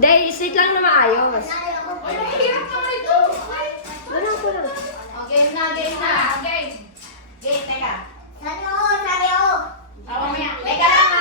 Day, sit lang na maayos. Ay, mahirap naman ito. Wala ko lang. Game na. Game. Game, teka. Sa'yo, sa'yo. Mamaya. Teka lang.